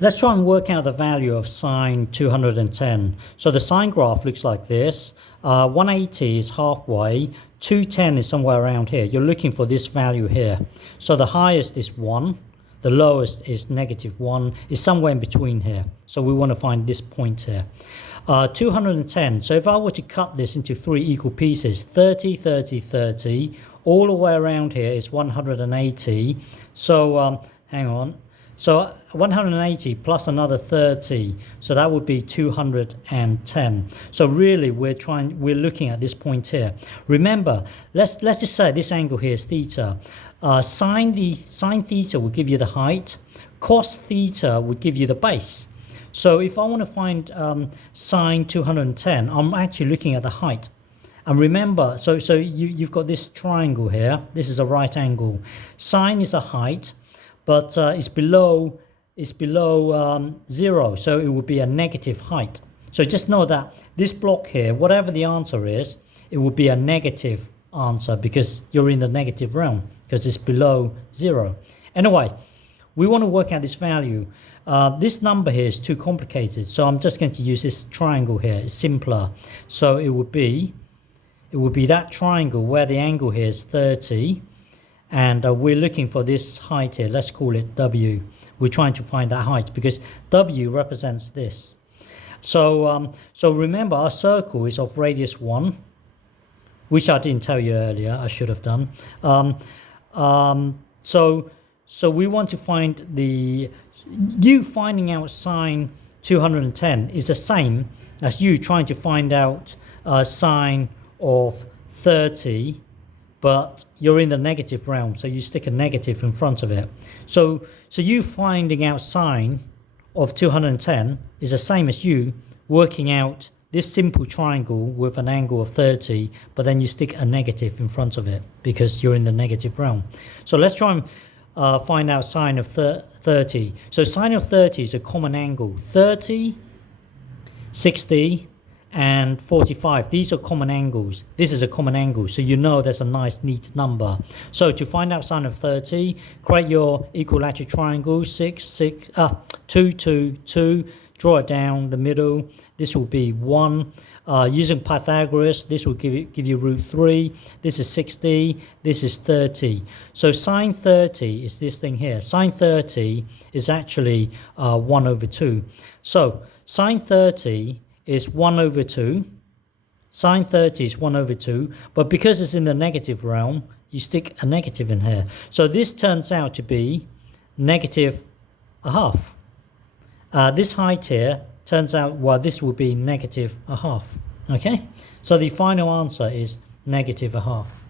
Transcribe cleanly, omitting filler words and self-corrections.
Let's try and work out the value of sine 210. So the sine graph looks like this. 180 is halfway, 210 is somewhere around here. You're looking for this value here. So the highest is 1, the lowest is -1, is somewhere in between here. So we want to find this point here. 210, so if I were to cut this into 3 equal pieces, 30, 30, 30, all the way around here is 180. So hang on. So 180 plus another 30, so that would be 210. So really we're looking at this point here. Remember, let's just say this angle here is theta. Sine theta will give you the height, cos theta would give you the base. So if I want to find sine 210, I'm actually looking at the height. And remember, so you've got this triangle here. This is a right angle. Sine is a height, but it's below 0, so it would be a negative height. So just know that this block here, whatever the answer is, it would be a negative answer because you're in the negative realm because it's below 0. Anyway, we want to work out this value. This number here is too complicated, so I'm just going to use this triangle here. It's simpler. So it would be that triangle where the angle here is 30. And we're looking for this height here. Let's call it W. We're trying to find that height because W represents this. So remember, our circle is of radius 1, which I didn't tell you earlier. I should have done. So we want to find you finding out sine 210 is the same as you trying to find out sine of 30. But you're in the negative realm, so you stick a negative in front of it. So you finding out sine of 210 is the same as you working out this simple triangle with an angle of 30, but then you stick a negative in front of it because you're in the negative realm. So let's try and find out sine of 30. So sine of 30 is a common angle. 30, 60, and 45, these are common angles. This is a common angle, so you know there's a nice neat number. So to find out sine of 30, create your equilateral triangle. 2, 2, 2, draw it down the middle. This will be 1. Using Pythagoras, this will give you root 3. This is 60, this is 30. So sine 30 is this thing here. Sine 30 is actually 1 over 2. So sine 30 is 1 over 2. Sine 30 is 1 over 2. But because it's in the negative realm, you stick a negative in here. So this turns out to be -1/2. This height here turns out, well, this will be -1/2. Okay? So the final answer is -1/2.